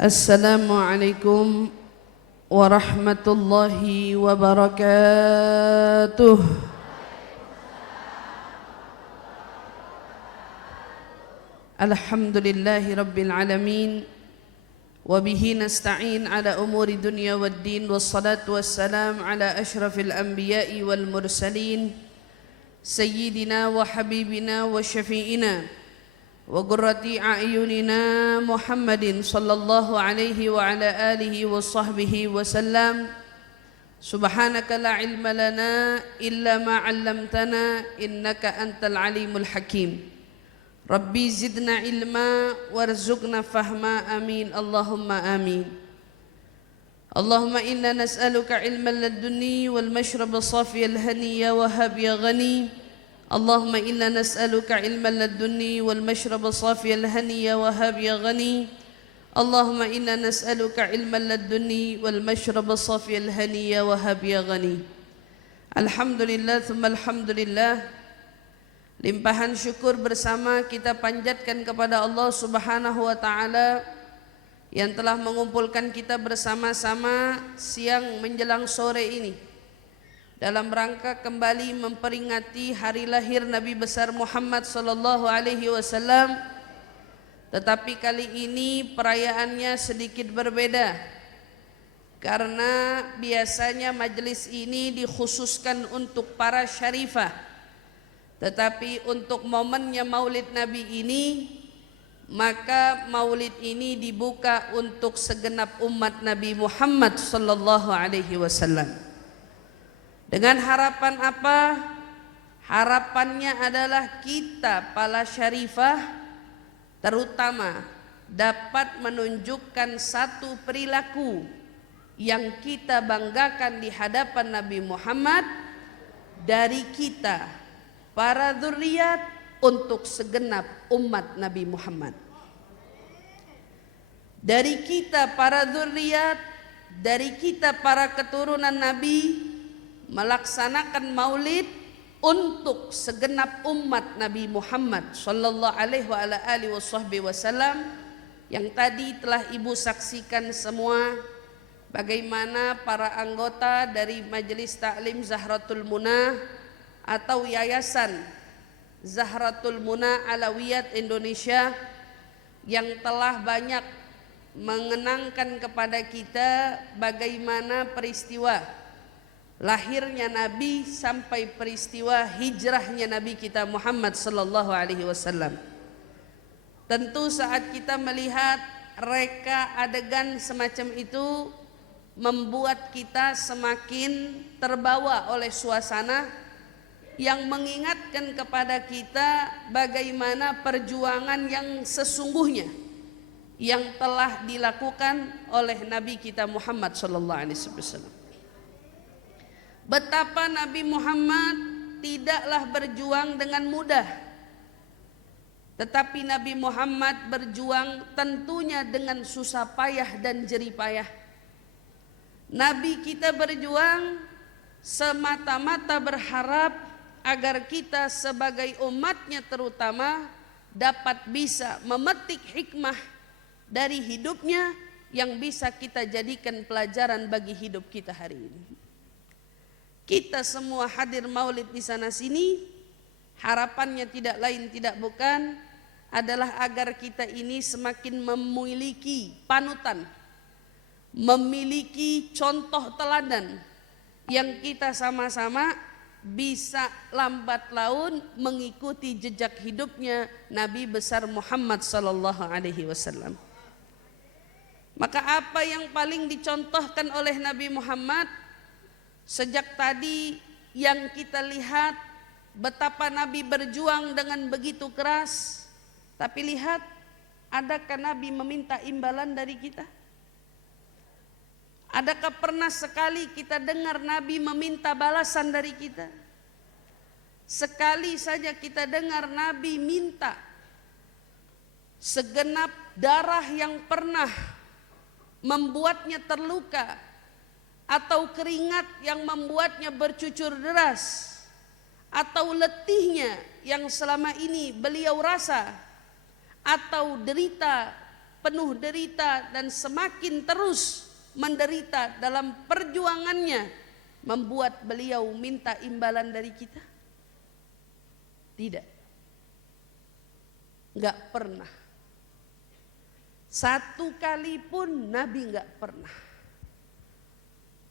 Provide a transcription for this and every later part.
Assalamualaikum warahmatullahi wabarakatuh. Alhamdulillahi rabbil alamin. Wabihi nasta'in ala umuri dunya waddin. Wassalatu wassalam ala ashrafil anbiya'i wal mursalin, Sayyidina wa habibina wa syafi'ina wa qurrati a'yunina Muhammadin sallallahu alaihi wa ala alihi wa sahbihi wa sallam. Subhanaka la ilma lana illa ma 'allamtana innaka antal alimul hakim. Rabbi zidna ilma warzuqna fahma, amin Allahumma amin. Allahumma inna nas'aluka ilman ladunni wal mashraba safiyal haniya wa habya ghani. Allahumma inna nas'aluka ilman ladunni wal mashraba safiyal haniya wa habya ghani. Allahumma inna nas'aluka ilman ladunni wal mashraba safiyal haniya wa habya ghani. Alhamdulillah thumma alhamdulillah. Limpahan syukur bersama kita panjatkan kepada Allah Subhanahu wa taala yang telah mengumpulkan kita bersama-sama siang menjelang sore ini dalam rangka kembali memperingati hari lahir Nabi besar Muhammad sallallahu alaihi wasallam. Tetapi kali ini perayaannya sedikit berbeda, karena biasanya majelis ini dikhususkan untuk para syarifah, tetapi untuk momennya Maulid Nabi ini, maka maulid ini dibuka untuk segenap umat Nabi Muhammad sallallahu alaihi wasallam. Dengan harapan apa? Harapannya adalah kita para syarifah terutama dapat menunjukkan satu perilaku yang kita banggakan di hadapan Nabi Muhammad dari kita para dzurriyyat untuk segenap umat Nabi Muhammad. Dari kita para dzurriyyat, dari kita para keturunan Nabi, melaksanakan maulid untuk segenap umat Nabi Muhammad sallallahu alaihi wa ala alihi wasallam, yang tadi telah ibu saksikan semua bagaimana para anggota dari Majelis Taklim Zahratul Munah atau Yayasan Zahratul Munah Alawiyat Indonesia yang telah banyak mengenangkan kepada kita bagaimana peristiwa lahirnya Nabi sampai peristiwa hijrahnya Nabi kita Muhammad sallallahu alaihi wasallam. Tentu saat kita melihat reka adegan semacam itu membuat kita semakin terbawa oleh suasana yang mengingatkan kepada kita bagaimana perjuangan yang sesungguhnya yang telah dilakukan oleh Nabi kita Muhammad sallallahu alaihi wasallam. Betapa Nabi Muhammad tidaklah berjuang dengan mudah, tetapi Nabi Muhammad berjuang tentunya dengan susah payah dan jerih payah. Nabi kita berjuang semata-mata berharap agar kita sebagai umatnya terutama dapat bisa memetik hikmah dari hidupnya yang bisa kita jadikan pelajaran bagi hidup kita hari ini. Kita semua hadir maulid di sana sini, harapannya tidak lain tidak bukan adalah agar kita ini semakin memiliki panutan, memiliki contoh teladan yang kita sama-sama bisa lambat laun mengikuti jejak hidupnya Nabi besar Muhammad sallallahu alaihi wasallam. Maka apa yang paling dicontohkan oleh Nabi Muhammad sejak tadi yang kita lihat betapa Nabi berjuang dengan begitu keras, tapi lihat, adakah Nabi meminta imbalan dari kita? Adakah pernah sekali kita dengar Nabi meminta balasan dari kita? Sekali saja kita dengar Nabi minta segenap darah yang pernah membuatnya terluka atau keringat yang membuatnya bercucur deras atau letihnya yang selama ini beliau rasa atau derita penuh derita dan semakin terus menderita dalam perjuangannya membuat beliau minta imbalan dari kita? Tidak. Enggak pernah. Satu kali pun Nabi enggak pernah.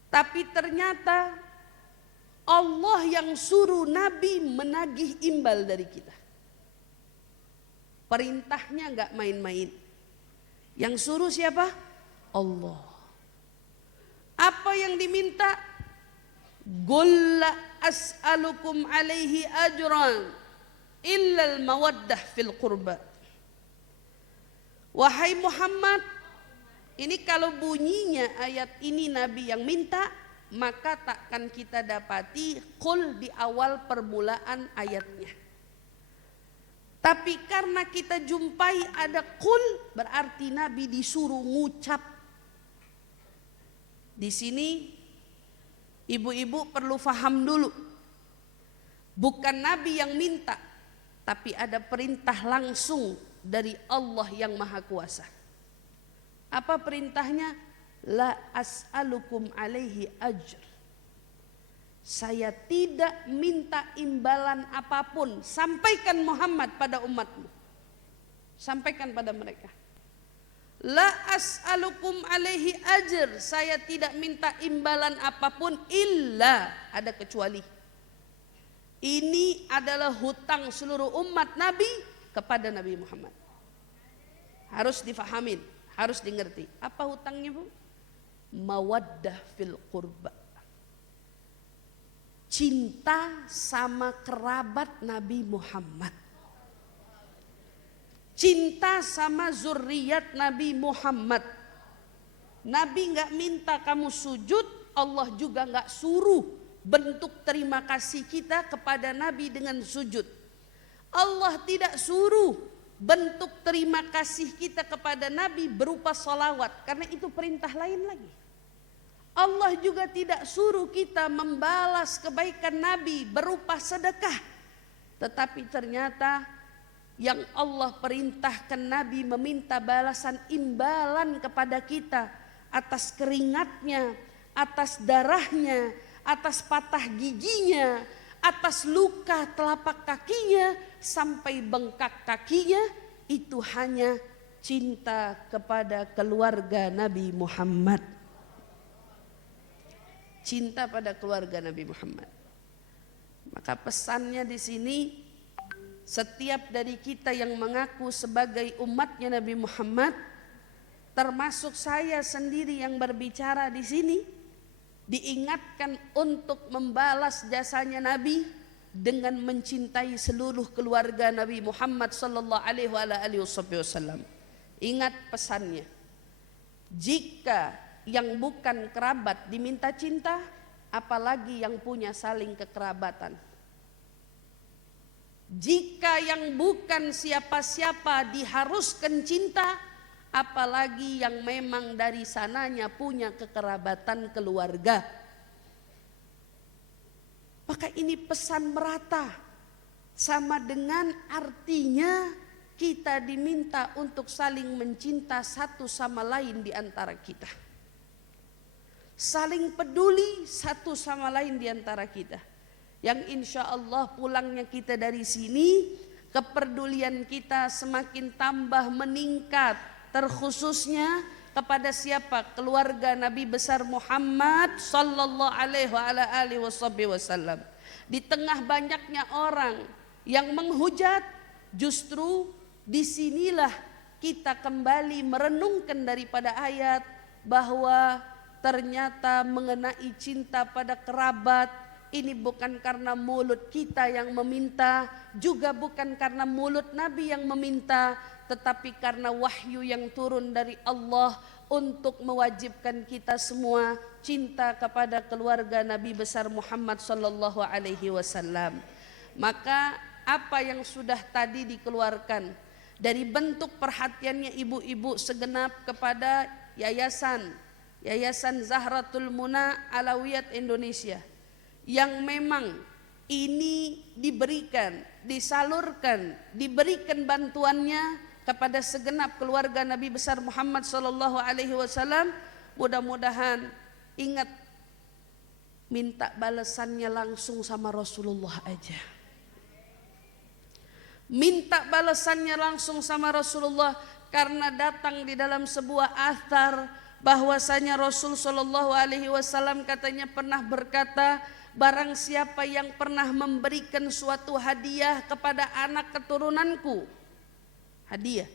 Tapi ternyata Allah yang suruh Nabi menagih imbal dari kita. Perintahnya enggak main-main. Yang suruh siapa? Allah. Apa yang diminta? Qul la as'alukum alaihi ajran illal mawaddah fil qurba. Wahai Muhammad, ini kalau bunyinya ayat ini Nabi yang minta, maka takkan kita dapati qul di awal permulaan ayatnya. Tapi karena kita jumpai ada qul, berarti Nabi disuruh ngucap. Di sini ibu-ibu perlu faham dulu. Bukan Nabi yang minta, tapi ada perintah langsung dari Allah yang Maha Kuasa. Apa perintahnya? La as'alukum alaihi ajr. Saya tidak minta imbalan apapun. Sampaikan Muhammad pada umatmu. Sampaikan pada mereka. La as'alukum alaihi ajr. Saya tidak minta imbalan apapun illa, ada kecuali. Ini adalah hutang seluruh umat Nabi kepada Nabi Muhammad. Harus difahamin, harus dimengerti. Apa hutangnya, Bu? Mawaddah fil qurba. Cinta sama kerabat Nabi Muhammad. Cinta sama zuriat Nabi Muhammad. Nabi enggak minta kamu sujud, Allah juga enggak suruh bentuk terima kasih kita kepada Nabi dengan sujud. Allah tidak suruh bentuk terima kasih kita kepada Nabi berupa salawat, karena itu perintah lain lagi. Allah juga tidak suruh kita membalas kebaikan Nabi berupa sedekah. Tetapi ternyata yang Allah perintahkan Nabi meminta balasan imbalan kepada kita atas keringatnya, atas darahnya, atas patah giginya, atas luka telapak kakinya sampai bengkak kakinya, itu hanya cinta kepada keluarga Nabi Muhammad. Cinta pada keluarga Nabi Muhammad. Maka pesannya di sini, setiap dari kita yang mengaku sebagai umatnya Nabi Muhammad, termasuk saya sendiri yang berbicara di sini, diingatkan untuk membalas jasanya Nabi dengan mencintai seluruh keluarga Nabi Muhammad sallallahu alaihi wasallam. Ingat pesannya. Jika yang bukan kerabat diminta cinta, apalagi yang punya saling kekerabatan. Jika yang bukan siapa-siapa diharuskan cinta, apalagi yang memang dari sananya punya kekerabatan keluarga. Maka ini pesan merata, sama dengan artinya kita diminta untuk saling mencinta satu sama lain di antara kita. Saling peduli satu sama lain di antara kita. Yang insya Allah pulangnya kita dari sini, kepedulian kita semakin tambah meningkat, terkhususnya kepada siapa? Keluarga Nabi besar Muhammad sallallahu alaihi wasallam. Di tengah banyaknya orang yang menghujat, justru disinilah kita kembali merenungkan daripada ayat bahwa ternyata mengenai cinta pada kerabat ini bukan karena mulut kita yang meminta, juga bukan karena mulut Nabi yang meminta, tetapi karena wahyu yang turun dari Allah untuk mewajibkan kita semua cinta kepada keluarga Nabi besar Muhammad sallallahu alaihi wasallam. Maka apa yang sudah tadi dikeluarkan dari bentuk perhatiannya ibu-ibu segenap kepada Yayasan Zahratul Muna Alawiyat Indonesia, yang memang ini diberikan, disalurkan, diberikan bantuannya kepada segenap keluarga Nabi besar Muhammad sallallahu alaihi wasallam. Mudah-mudahan ingat, minta balasannya langsung sama Rasulullah aja. Minta balasannya langsung sama Rasulullah, karena datang di dalam sebuah athar bahwasanya Rasul sallallahu alaihi wasallam katanya pernah berkata, barang siapa yang pernah memberikan suatu hadiah kepada anak keturunanku, hadiah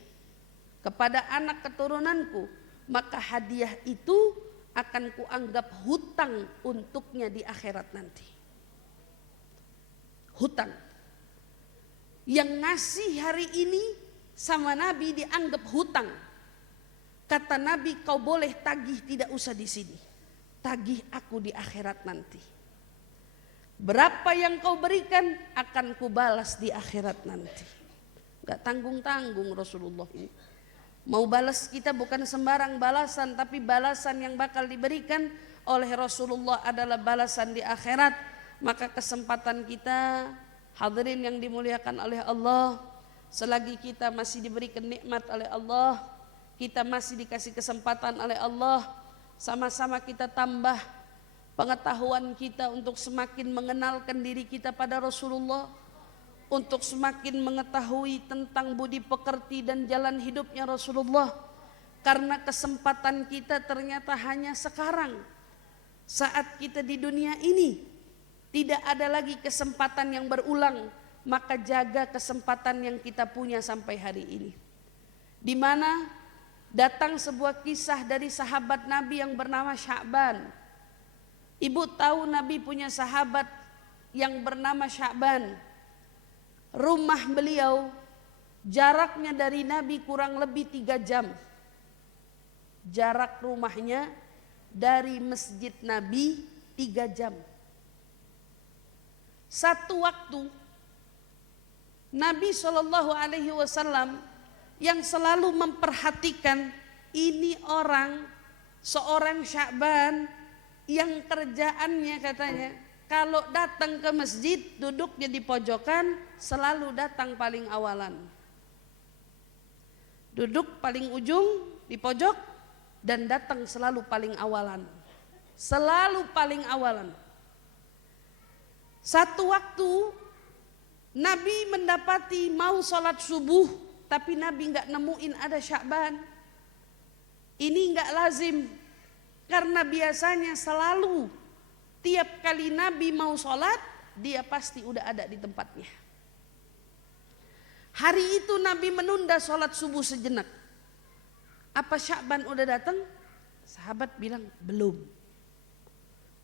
kepada anak keturunanku, maka hadiah itu akan kuanggap hutang untuknya di akhirat nanti. Hutang. Yang ngasih hari ini sama Nabi dianggap hutang. Kata Nabi, kau boleh tagih, tidak usah di sini. Tagih aku di akhirat nanti. Berapa yang kau berikan akan kubalas di akhirat nanti. Gak tanggung-tanggung Rasulullah ini. Mau balas kita bukan sembarang balasan, tapi balasan yang bakal diberikan oleh Rasulullah adalah balasan di akhirat. Maka kesempatan kita, hadirin yang dimuliakan oleh Allah, selagi kita masih diberikan nikmat oleh Allah, kita masih dikasih kesempatan oleh Allah, sama-sama kita tambah pengetahuan kita untuk semakin mengenalkan diri kita pada Rasulullah, untuk semakin mengetahui tentang budi pekerti dan jalan hidupnya Rasulullah. Karena kesempatan kita ternyata hanya sekarang, saat kita di dunia ini. Tidak ada lagi kesempatan yang berulang, maka jaga kesempatan yang kita punya sampai hari ini. Di mana datang sebuah kisah dari sahabat Nabi yang bernama Sya'ban. Ibu tahu Nabi punya sahabat yang bernama Sya'ban. Rumah beliau jaraknya dari Nabi kurang lebih 3 jam. Jarak rumahnya dari masjid Nabi 3 jam. Satu waktu Nabi SAW yang selalu memperhatikan ini orang, seorang Sya'ban yang kerjaannya katanya kalau datang ke masjid duduknya di pojokan, selalu datang paling awalan. Duduk paling ujung di pojok dan datang selalu paling awalan. Selalu paling awalan. Satu waktu Nabi mendapati mau sholat subuh, tapi Nabi nggak nemuin ada Sya'ban. Ini nggak lazim, karena biasanya selalu tiap kali Nabi mau sholat, dia pasti udah ada di tempatnya. Hari itu Nabi menunda sholat subuh sejenak. Apa Sya'ban udah datang? Sahabat bilang belum.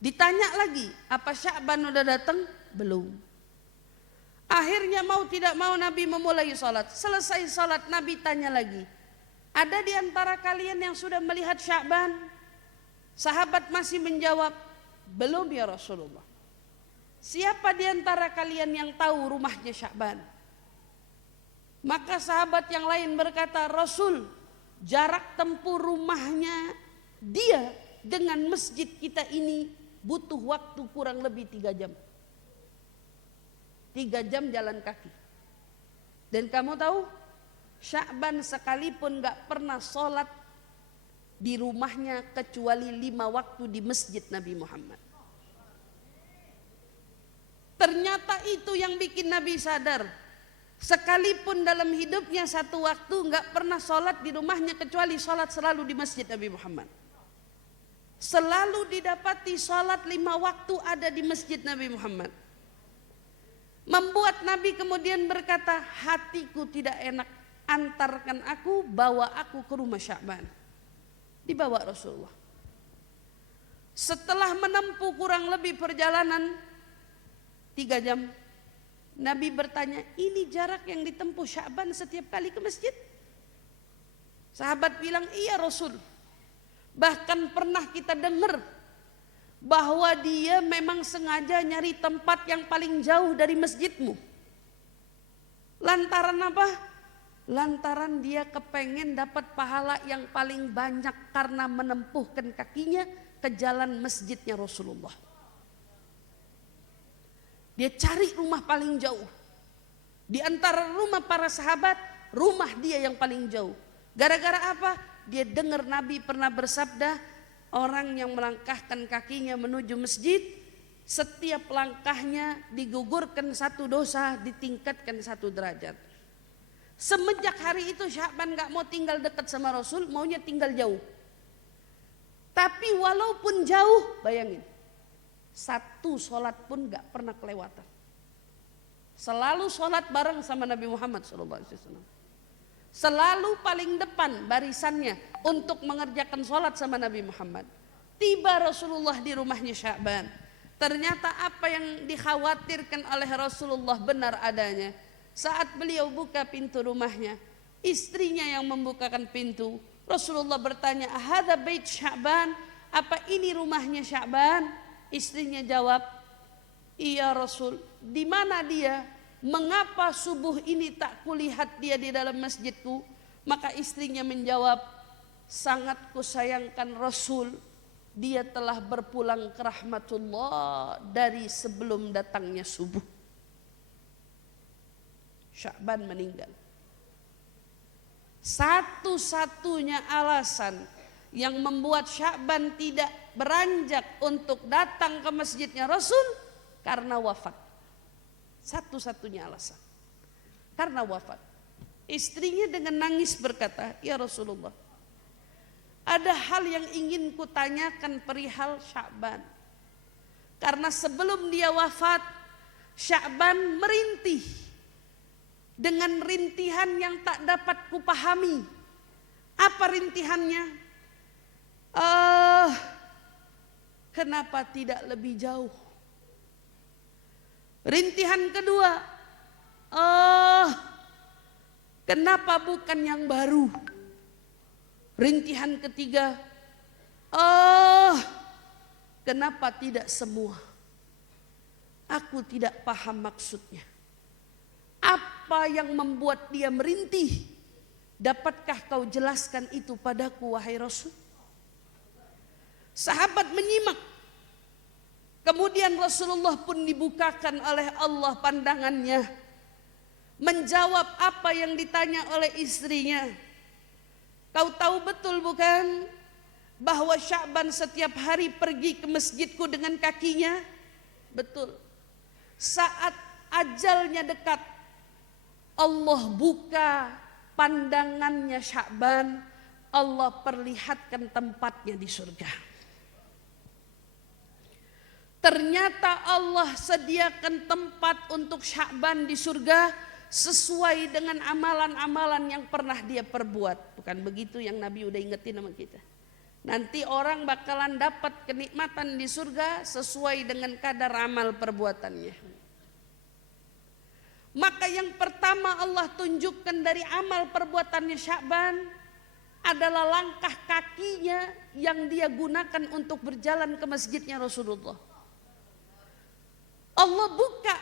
Ditanya lagi, apa Sya'ban udah datang? Belum. Akhirnya mau tidak mau Nabi memulai sholat. Selesai sholat Nabi tanya lagi, ada di antara kalian yang sudah melihat Sya'ban? Sahabat masih menjawab, belum ya Rasulullah. Siapa di antara kalian yang tahu rumahnya Sya'ban? Maka sahabat yang lain berkata, Rasul, jarak tempuh rumahnya dia dengan masjid kita ini butuh waktu kurang lebih 3 jam. 3 jam jalan kaki. Dan kamu tahu, Sya'ban sekalipun gak pernah sholat di rumahnya kecuali 5 waktu di masjid Nabi Muhammad. Ternyata itu yang bikin Nabi sadar. Sekalipun dalam hidupnya satu waktu gak pernah sholat di rumahnya kecuali sholat selalu di masjid Nabi Muhammad. Selalu didapati sholat 5 waktu ada di masjid Nabi Muhammad. Membuat Nabi kemudian berkata, hatiku tidak enak, antarkan aku, bawa aku ke rumah Sya'ban. Dibawa Rasulullah. Setelah menempuh kurang lebih perjalanan 3 jam, Nabi bertanya, ini jarak yang ditempuh Sya'ban setiap kali ke masjid? Sahabat bilang, iya Rasul. Bahkan pernah kita dengar bahwa dia memang sengaja nyari tempat yang paling jauh dari masjidmu. Lantaran apa? Lantaran dia kepengen dapat pahala yang paling banyak karena menempuhkan kakinya ke jalan masjidnya Rasulullah. Dia cari rumah paling jauh. Di antara rumah para sahabat rumah dia yang paling jauh. Gara-gara apa? Dia dengar Nabi pernah bersabda, orang yang melangkahkan kakinya menuju masjid, setiap langkahnya digugurkan satu dosa, ditingkatkan satu derajat. Semenjak hari itu Sya'ban gak mau tinggal dekat sama Rasul, maunya tinggal jauh. Tapi walaupun jauh, bayangin, satu sholat pun gak pernah kelewatan. Selalu sholat bareng sama Nabi Muhammad SAW. Selalu paling depan barisannya untuk mengerjakan sholat sama Nabi Muhammad. Tiba Rasulullah di rumahnya Sya'ban. Ternyata apa yang dikhawatirkan oleh Rasulullah benar adanya. Saat beliau buka pintu rumahnya, istrinya yang membukakan pintu. Rasulullah bertanya, "Ahadza bait Sya'ban?" Apa ini rumahnya Sya'ban? Istrinya jawab, "Iya Rasul." Di mana dia? Mengapa subuh ini tak kulihat dia di dalam masjidku? Maka istrinya menjawab, "Sangat kusayangkan Rasul, dia telah berpulang ke rahmatullah dari sebelum datangnya subuh." Sya'ban meninggal. Satu-satunya alasan yang membuat Sya'ban tidak beranjak untuk datang ke masjidnya Rasul karena wafat. Satu-satunya alasan, karena wafat. Istrinya dengan nangis berkata, "Ya Rasulullah, ada hal yang ingin kutanyakan perihal Sya'ban. Karena sebelum dia wafat, Sya'ban merintih dengan rintihan yang tak dapat kupahami." Apa rintihannya? Kenapa tidak lebih jauh? Rintihan kedua, kenapa bukan yang baru? Rintihan ketiga, kenapa tidak semua? Aku tidak paham maksudnya. Apa yang membuat dia merintih? Dapatkah kau jelaskan itu padaku wahai Rasul? Sahabat menyimak. Kemudian Rasulullah pun dibukakan oleh Allah pandangannya, menjawab apa yang ditanya oleh istrinya. "Kau tahu betul bukan bahwa Sya'ban setiap hari pergi ke masjidku dengan kakinya?" Betul. Saat ajalnya dekat, Allah buka pandangannya Sya'ban, Allah perlihatkan tempatnya di surga. Ternyata Allah sediakan tempat untuk Sya'ban di surga sesuai dengan amalan-amalan yang pernah dia perbuat. Bukan begitu yang Nabi udah ingetin sama kita. Nanti orang bakalan dapat kenikmatan di surga sesuai dengan kadar amal perbuatannya. Maka yang pertama Allah tunjukkan dari amal perbuatannya Sya'ban adalah langkah kakinya yang dia gunakan untuk berjalan ke masjidnya Rasulullah. Allah buka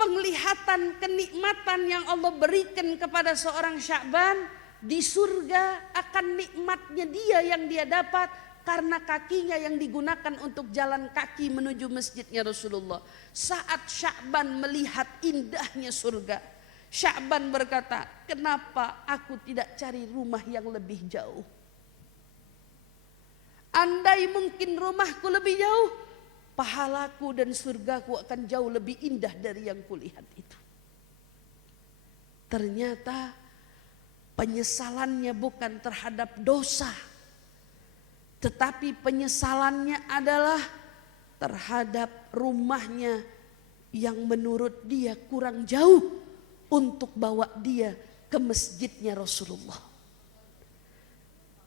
penglihatan kenikmatan yang Allah berikan kepada seorang Sya'ban di surga akan nikmatnya dia yang dia dapat karena kakinya yang digunakan untuk jalan kaki menuju masjidnya Rasulullah. Saat Sya'ban melihat indahnya surga, Sya'ban berkata, "Kenapa aku tidak cari rumah yang lebih jauh? Andai mungkin rumahku lebih jauh, pahalaku dan surgaku akan jauh lebih indah dari yang kulihat itu." Ternyata penyesalannya bukan terhadap dosa, tetapi penyesalannya adalah terhadap rumahnya yang menurut dia kurang jauh untuk bawa dia ke masjidnya Rasulullah.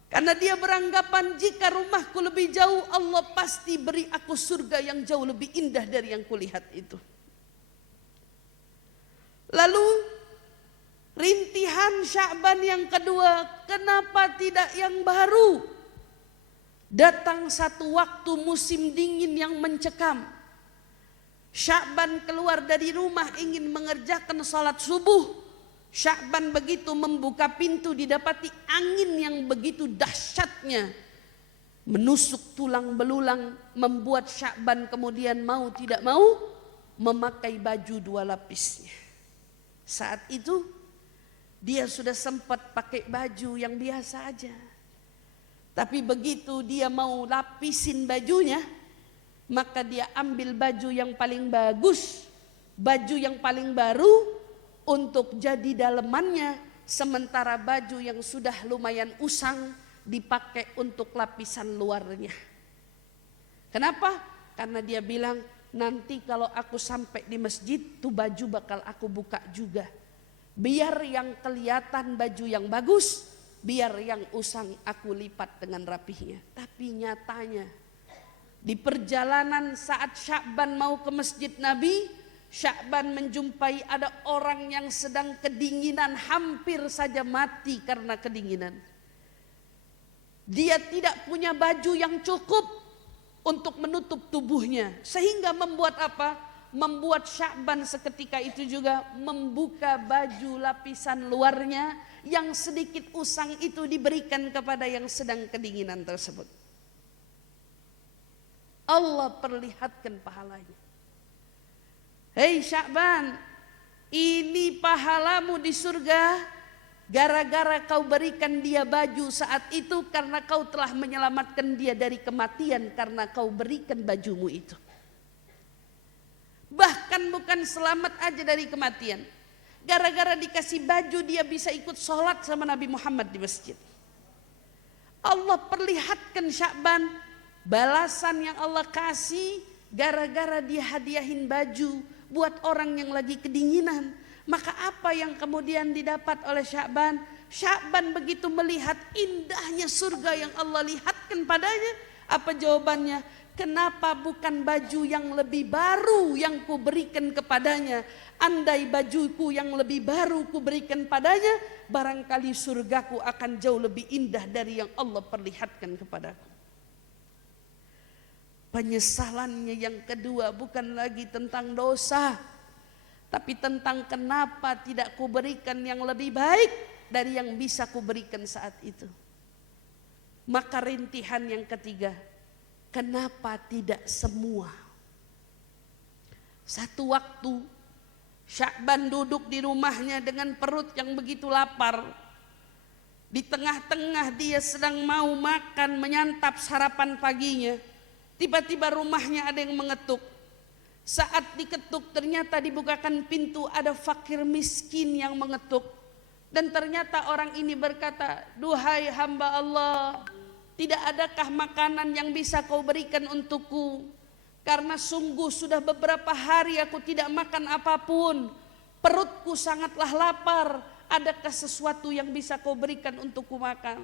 Karena dia beranggapan jika rumahku lebih jauh, Allah pasti beri aku surga yang jauh lebih indah dari yang kulihat itu. Lalu rintihan Sya'ban yang kedua, kenapa tidak yang baru? Datang satu waktu musim dingin yang mencekam. Sya'ban keluar dari rumah ingin mengerjakan salat subuh. Sya'ban begitu membuka pintu didapati angin yang begitu dahsyatnya menusuk tulang belulang, membuat Sya'ban kemudian mau tidak mau memakai baju 2 lapisnya. Saat itu Dia sudah sempat pakai baju yang biasa aja. Tapi begitu dia mau lapisin bajunya, maka dia ambil baju yang paling bagus, baju yang paling baru untuk jadi dalemannya, sementara baju yang sudah lumayan usang dipakai untuk lapisan luarnya. Kenapa? Karena dia bilang, nanti kalau aku sampai di masjid tuh baju bakal aku buka juga. Biar yang kelihatan baju yang bagus, biar yang usang aku lipat dengan rapihnya. Tapi nyatanya di perjalanan saat Sya'ban mau ke masjid Nabi, Sya'ban menjumpai ada orang yang sedang kedinginan, hampir saja mati karena kedinginan. Dia tidak punya baju yang cukup untuk menutup tubuhnya, sehingga membuat apa? Membuat Sya'ban seketika itu juga membuka baju lapisan luarnya yang sedikit usang itu diberikan kepada yang sedang kedinginan tersebut. Allah perlihatkan pahalanya. Hei Sya'ban, ini pahalamu di surga gara-gara kau berikan dia baju saat itu, karena kau telah menyelamatkan dia dari kematian karena kau berikan bajumu itu. Bahkan bukan selamat aja dari kematian, gara-gara dikasih baju dia bisa ikut sholat sama Nabi Muhammad di masjid. Allah perlihatkan Sya'ban balasan yang Allah kasih gara-gara dia hadiahin baju buat orang yang lagi kedinginan. Maka apa yang kemudian didapat oleh Sya'ban? Sya'ban begitu melihat indahnya surga yang Allah lihatkan padanya, apa jawabannya? Kenapa bukan baju yang lebih baru yang kuberikan kepadanya? Andai bajuku yang lebih baru kuberikan padanya, barangkali surgaku akan jauh lebih indah dari yang Allah perlihatkan kepadaku. Penyesalannya yang kedua bukan lagi tentang dosa, tapi tentang kenapa tidak kuberikan yang lebih baik dari yang bisa kuberikan saat itu. Maka rintihan yang ketiga, kenapa tidak semua? Satu waktu Sya'ban duduk di rumahnya dengan perut yang begitu lapar. Di tengah-tengah dia sedang mau makan, menyantap sarapan paginya. Tiba-tiba rumahnya ada yang mengetuk. Saat diketuk ternyata dibukakan pintu, ada fakir miskin yang mengetuk. Dan ternyata orang ini berkata, "Duhai hamba Allah, tidak adakah makanan yang bisa kau berikan untukku? Karena sungguh sudah beberapa hari aku tidak makan apapun. Perutku sangatlah lapar. Adakah sesuatu yang bisa kau berikan untukku makan?"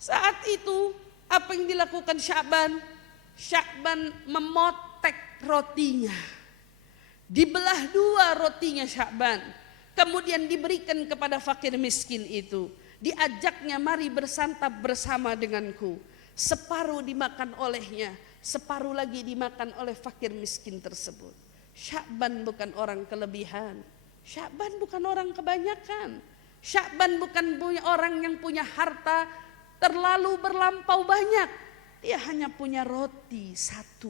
Saat itu apa yang dilakukan Sya'ban? Sya'ban memotek rotinya. Dibelah dua rotinya Sya'ban. Kemudian diberikan kepada fakir miskin itu. Diajaknya, mari bersantap bersama denganku. Separuh dimakan olehnya, separuh lagi dimakan oleh fakir miskin tersebut. Sya'ban bukan orang kelebihan, Sya'ban bukan orang kebanyakan, Sya'ban bukan orang yang punya harta terlalu berlampau banyak. Dia hanya punya roti satu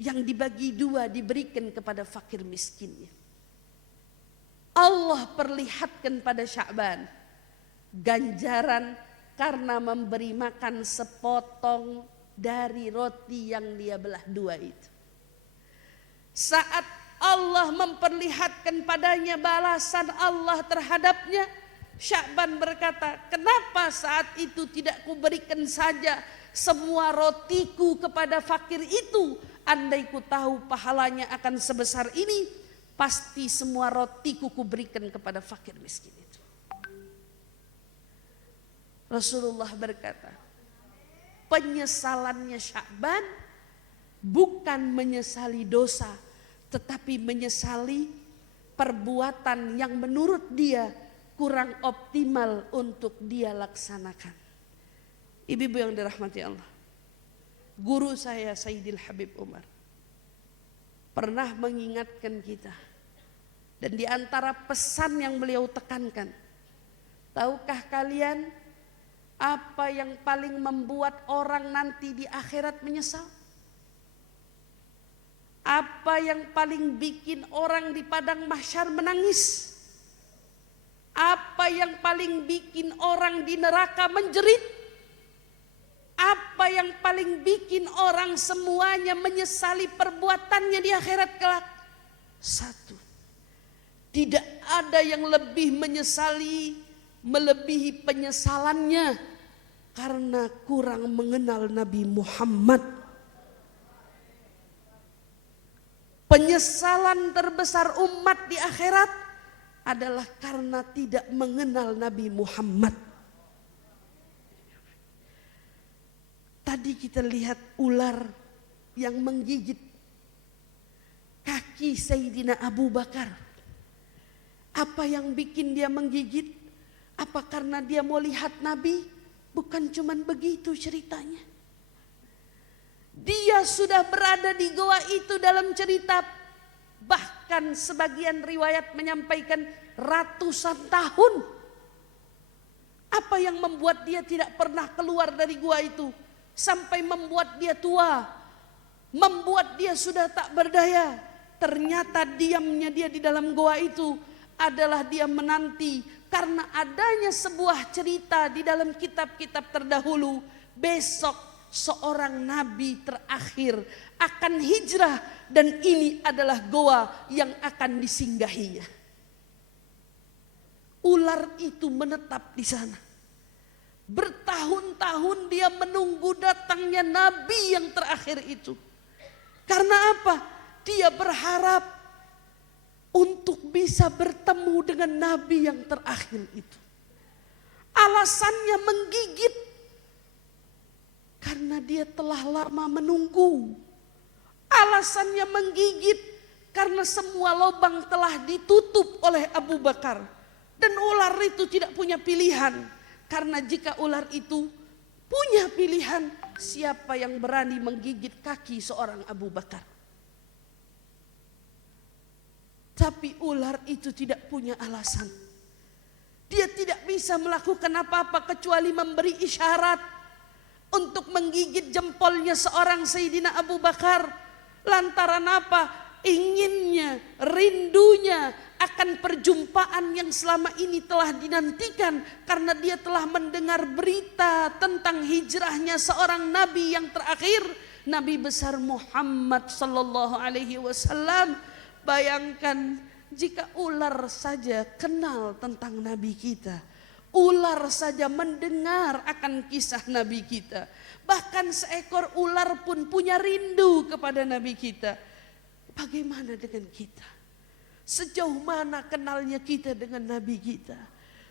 yang dibagi dua, diberikan kepada fakir miskinnya. Allah perlihatkan pada Sya'ban ganjaran karena memberi makan sepotong dari roti yang dia belah dua itu. Saat Allah memperlihatkan padanya balasan Allah terhadapnya, Sya'ban berkata, kenapa saat itu tidak kuberikan saja semua rotiku kepada fakir itu? Andai ku tahu pahalanya akan sebesar ini, pasti semua rotiku kuberikan kepada fakir miskin itu. Rasulullah berkata, penyesalannya Sya'ban bukan menyesali dosa, tetapi menyesali perbuatan yang menurut dia kurang optimal untuk dia laksanakan. Ibu-ibu yang dirahmati Allah, guru saya Sayyidil Habib Umar pernah mengingatkan kita, dan di antara pesan yang beliau tekankan, tahukah kalian apa yang paling membuat orang nanti di akhirat menyesal? Apa yang paling bikin orang di padang mahsyar menangis? Apa yang paling bikin orang di neraka menjerit? Apa yang paling bikin orang semuanya menyesali perbuatannya di akhirat kelak? Satu, tidak ada yang lebih menyesali melebihi penyesalannya karena kurang mengenal Nabi Muhammad. Penyesalan terbesar umat di akhirat adalah karena tidak mengenal Nabi Muhammad. Tadi kita lihat ular yang menggigit kaki Sayyidina Abu Bakar. Apa yang bikin dia menggigit? Apa karena dia mau lihat Nabi? Bukan cuman begitu ceritanya. Dia sudah berada di goa itu dalam cerita, bahkan sebagian riwayat menyampaikan ratusan tahun. Apa yang membuat dia tidak pernah keluar dari gua itu? Sampai membuat dia tua, membuat dia sudah tak berdaya. Ternyata diamnya dia di dalam goa itu adalah dia menanti, karena adanya sebuah cerita di dalam kitab-kitab terdahulu, besok seorang nabi terakhir akan hijrah dan ini adalah goa yang akan disinggahinya. Ular itu menetap di sana. Bertahun-tahun dia menunggu datangnya nabi yang terakhir itu. Karena apa? Dia berharap untuk bisa bertemu dengan nabi yang terakhir itu. Alasannya menggigit karena dia telah lama menunggu. Alasannya menggigit karena semua lubang telah ditutup oleh Abu Bakar. Dan ular itu tidak punya pilihan. Karena jika ular itu punya pilihan, siapa yang berani menggigit kaki seorang Abu Bakar? Tapi ular itu tidak punya alasan. Dia tidak bisa melakukan apa-apa kecuali memberi isyarat untuk menggigit jempolnya seorang Sayyidina Abu Bakar. Lantaran apa? Inginnya, rindunya akan perjumpaan yang selama ini telah dinantikan. Karena dia telah mendengar berita tentang hijrahnya seorang nabi yang terakhir, Nabi besar Muhammad sallallahu alaihi wasallam. Bayangkan jika ular saja kenal tentang nabi kita, ular saja mendengar akan kisah nabi kita, bahkan seekor ular pun punya rindu kepada nabi kita. Bagaimana dengan kita? Sejauh mana kenalnya kita dengan nabi kita?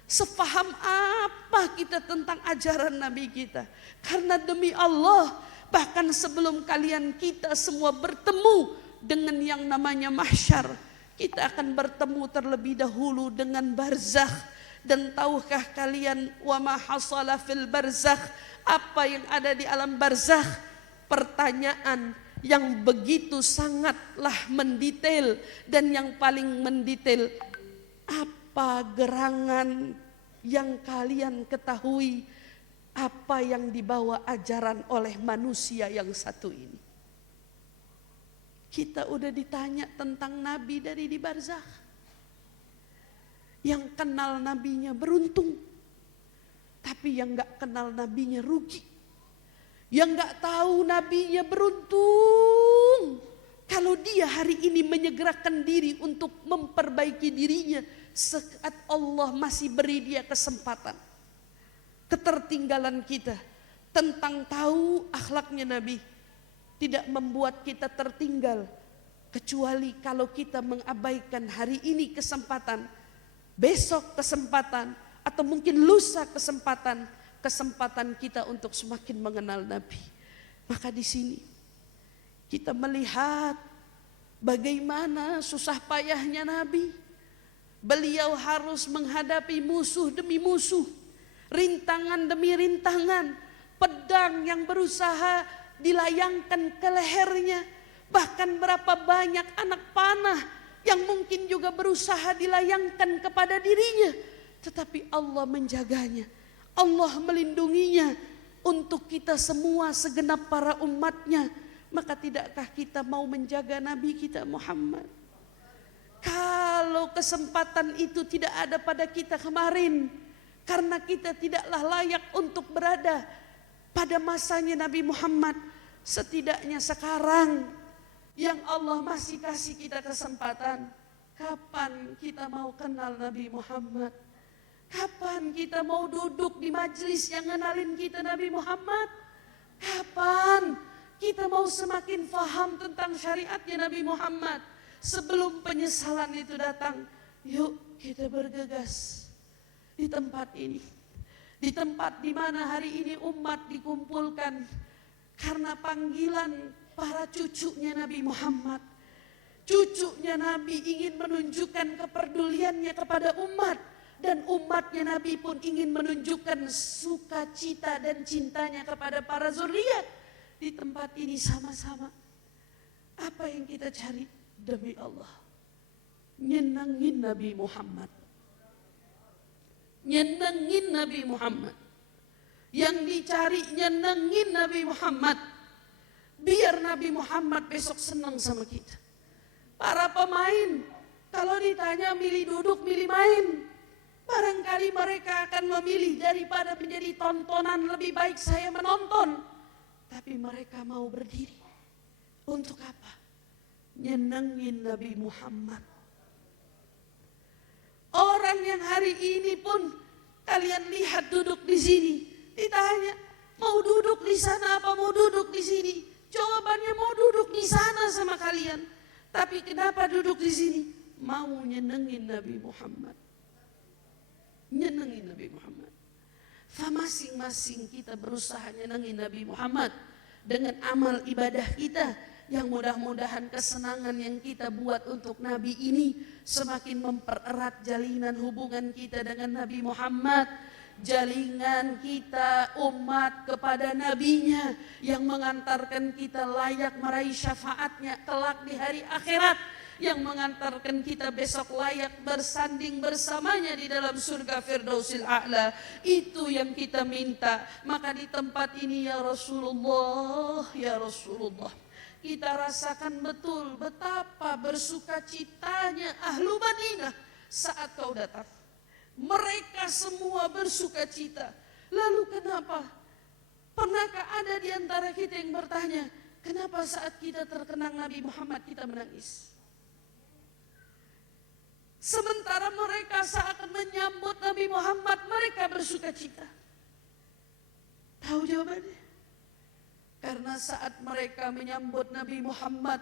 Sefaham apa kita tentang ajaran nabi kita? Karena demi Allah, bahkan sebelum kalian kita semua bertemu dengan yang namanya mahsyar, kita akan bertemu terlebih dahulu dengan barzakh. Dan tahukah kalian wa ma hasala fil barzakh, apa yang ada di alam barzakh? Pertanyaan yang begitu sangatlah mendetail, dan yang paling mendetail, apa gerangan yang kalian ketahui, apa yang dibawa ajaran oleh manusia yang satu ini? Kita udah ditanya tentang nabi dari di barzakh. Yang kenal nabinya beruntung, tapi yang gak kenal nabinya rugi. Yang gak tahu nabinya beruntung kalau dia hari ini menyegerakan diri untuk memperbaiki dirinya saat Allah masih beri dia kesempatan. Ketertinggalan kita tentang tahu akhlaknya nabi tidak membuat kita tertinggal, kecuali kalau kita mengabaikan hari ini kesempatan, besok kesempatan, atau mungkin lusa kesempatan kita untuk semakin mengenal Nabi. Maka di sini kita melihat bagaimana susah payahnya Nabi. Beliau harus menghadapi musuh demi musuh, rintangan demi rintangan, pedang yang berusaha dilayangkan ke lehernya, bahkan berapa banyak anak panah yang mungkin juga berusaha dilayangkan kepada dirinya, tetapi Allah menjaganya, Allah melindunginya untuk kita semua segenap para umatnya. Maka tidakkah kita mau menjaga Nabi kita Muhammad? kalau kesempatan itu tidak ada pada kita kemarin, karena kita tidaklah layak untuk berada pada masanya Nabi Muhammad, setidaknya sekarang yang Allah masih kasih kita kesempatan. Kapan kita mau kenal Nabi Muhammad? Kapan kita mau duduk di majelis yang ngenalin kita Nabi Muhammad? Kapan kita mau semakin faham tentang syariatnya Nabi Muhammad? Sebelum penyesalan itu datang, yuk kita bergegas di tempat ini. Di tempat di mana hari ini umat dikumpulkan karena panggilan para cucunya Nabi Muhammad. Cucunya Nabi ingin menunjukkan kepeduliannya kepada umat. Dan umatnya Nabi pun ingin menunjukkan sukacita dan cintanya kepada para zuriat. Di tempat ini sama-sama. Apa yang kita cari? Demi Allah, nyenengin Nabi Muhammad. Nyenengin Nabi Muhammad. Yang dicari nyenengin Nabi Muhammad. Biar Nabi Muhammad besok senang sama kita. Para pemain, kalau ditanya milih duduk, milih main, barangkali mereka akan memilih daripada menjadi tontonan, lebih baik saya menonton. Tapi mereka mau berdiri. Untuk apa? Nyenengin Nabi Muhammad. Orang yang hari ini pun kalian lihat duduk di sini, ditanya mau duduk di sana apa mau duduk di sini? Jawabannya mau duduk di sana sama kalian. Tapi kenapa duduk di sini? Mau nyenengin Nabi Muhammad. Nyenengin Nabi Muhammad. Masing-masing kita berusaha nyenengin Nabi Muhammad dengan amal ibadah kita. Yang mudah-mudahan kesenangan yang kita buat untuk Nabi ini semakin mempererat jalinan hubungan kita dengan Nabi Muhammad. Jalinan kita umat kepada Nabinya yang mengantarkan kita layak meraih syafaatnya kelak di hari akhirat. Yang mengantarkan kita besok layak bersanding bersamanya di dalam surga Firdausil A'la. Itu yang kita minta. Maka di tempat ini ya Rasulullah, ya Rasulullah, kita rasakan betul betapa bersukacitanya ahlu Madinah saat kau datang. Mereka semua bersukacita. Lalu kenapa? Pernahkah ada di antara kita yang bertanya, kenapa saat kita terkenang Nabi Muhammad kita menangis? Sementara mereka saat menyambut Nabi Muhammad mereka bersukacita. Tahu jawabannya? Karena saat mereka menyambut Nabi Muhammad,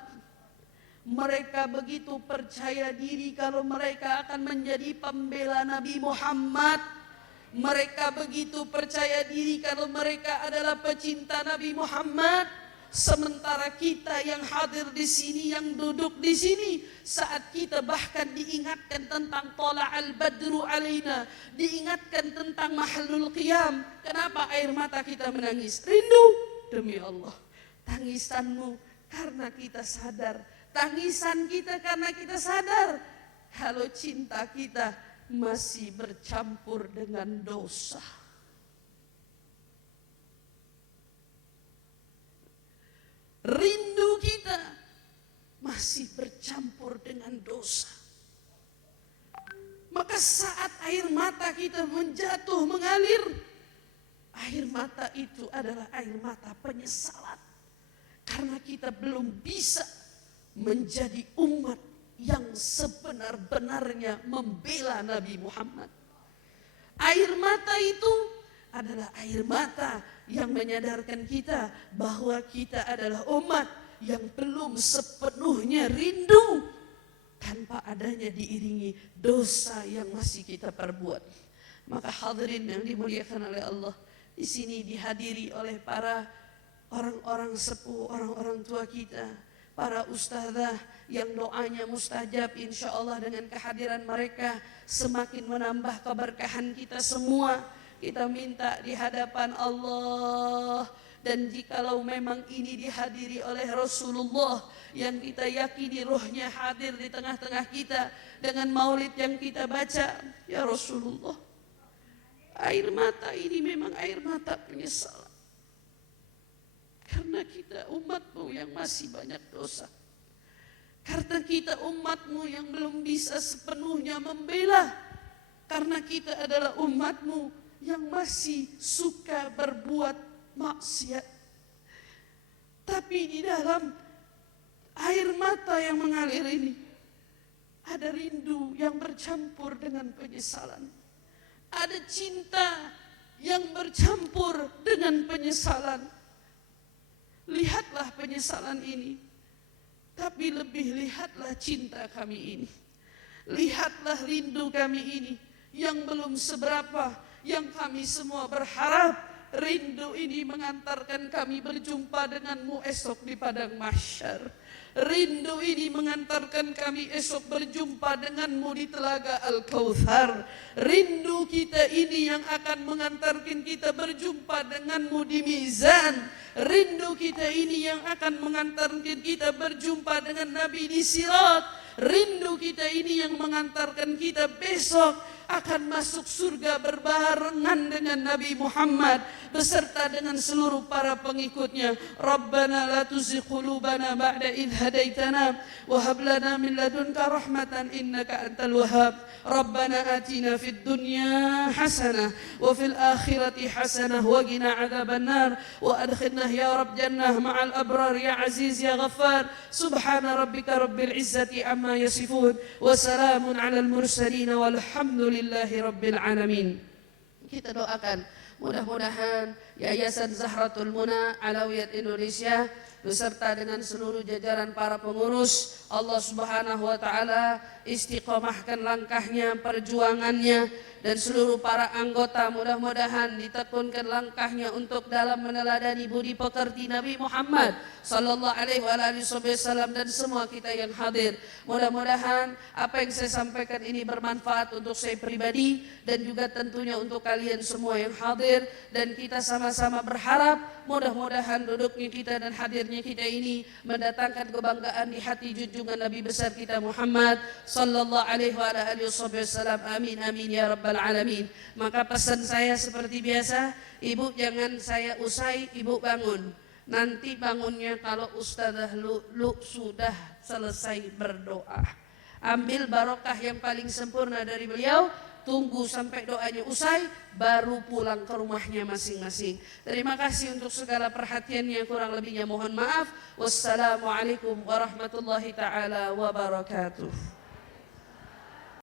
mereka begitu percaya diri kalau mereka akan menjadi pembela Nabi Muhammad. Mereka begitu percaya diri kalau mereka adalah pecinta Nabi Muhammad. Sementara kita yang hadir di sini, yang duduk di sini, saat kita bahkan diingatkan tentang Tala'al Badru alaina, diingatkan tentang mahallul qiyam, kenapa air mata kita menangis? Rindu. Demi Allah, tangisanmu karena kita sadar, tangisan kita karena kita sadar kalau cinta kita masih bercampur dengan dosa. Rindu kita masih bercampur dengan dosa. Maka saat air mata kita menjatuh mengalir, air mata itu adalah air mata penyesalan. Karena kita belum bisa menjadi umat yang sebenar-benarnya membela Nabi Muhammad. Air mata itu adalah air mata yang menyadarkan kita bahwa kita adalah umat yang belum sepenuhnya rindu tanpa adanya diiringi dosa yang masih kita perbuat. Maka hadirin yang dimuliakan oleh Allah, di sini dihadiri oleh para orang-orang sepuh, orang-orang tua kita, para ustadzah yang doanya mustajab insyaallah dengan kehadiran mereka semakin menambah keberkahan kita semua. Kita minta di hadapan Allah, dan jikalau memang ini dihadiri oleh Rasulullah yang kita yakini rohnya hadir di tengah-tengah kita dengan maulid yang kita baca, ya Rasulullah, air mata ini memang air mata penyesalan. Karena kita umatmu yang masih banyak dosa. Karena kita umatmu yang belum bisa sepenuhnya membela. Karena kita adalah umatmu yang masih suka berbuat maksiat. Tapi di dalam air mata yang mengalir ini ada rindu yang bercampur dengan penyesalan. Ada cinta yang bercampur dengan penyesalan. Lihatlah penyesalan ini, tapi lebih lihatlah cinta kami ini. Lihatlah rindu kami ini yang belum seberapa, yang kami semua berharap rindu ini mengantarkan kami berjumpa denganmu esok di padang mahsyar. Rindu ini mengantarkan kami esok berjumpa denganmu di telaga Al-Kautsar. Rindu kita ini yang akan mengantarkan kita berjumpa denganmu di mizan. Rindu kita ini yang akan mengantarkan kita berjumpa dengan Nabi di Sirat. Rindu kita ini yang mengantarkan kita besok akan masuk surga berbarengan dengan Nabi Muhammad beserta dengan seluruh para pengikutnya. Rabbana la tuzigh qulubana ba'da idh hadaitana wa hab lana min ladunka rahmatan innaka antal wahhab. Rabbana atina fid dunya hasanah wa fil akhirati hasanah wa qina adzabannar wa adkhilna ya rab jannah ma'al abrar ya aziz ya ghaffar. Subhana rabbika rabbil izzati amma yasifun wa salamun 'alal mursalin walhamdulillahi rabbil alamin. Kita doakan mudah-mudahan Yayasan Zahratul Muna Alawiyat Indonesia beserta dengan seluruh jajaran para pengurus, Allah Subhanahu wa taala istiqomahkan langkahnya, perjuangannya, dan seluruh para anggota mudah-mudahan ditekunkan langkahnya untuk dalam meneladani budi pekerti Nabi Muhammad sallallahu alaihi wasallam dan semua kita yang hadir. Mudah-mudahan apa yang saya sampaikan ini bermanfaat untuk saya pribadi dan juga tentunya untuk kalian semua yang hadir, dan kita sama-sama berharap mudah-mudahan duduknya kita dan hadirnya kita ini mendatangkan kebanggaan di hati junjungan Nabi besar kita Muhammad sallallahu alaihi wasallam. Amin amin ya rabbal alamin. Maka pesan saya seperti biasa, ibu jangan saya usai, ibu bangun. Nanti bangunnya kalau Ustazah Lu sudah selesai berdoa. Ambil barokah yang paling sempurna dari beliau, tunggu sampai doanya usai, baru pulang ke rumahnya masing-masing. Terima kasih untuk segala perhatiannya, kurang lebihnya mohon maaf. Wassalamualaikum warahmatullahi taala wabarakatuh.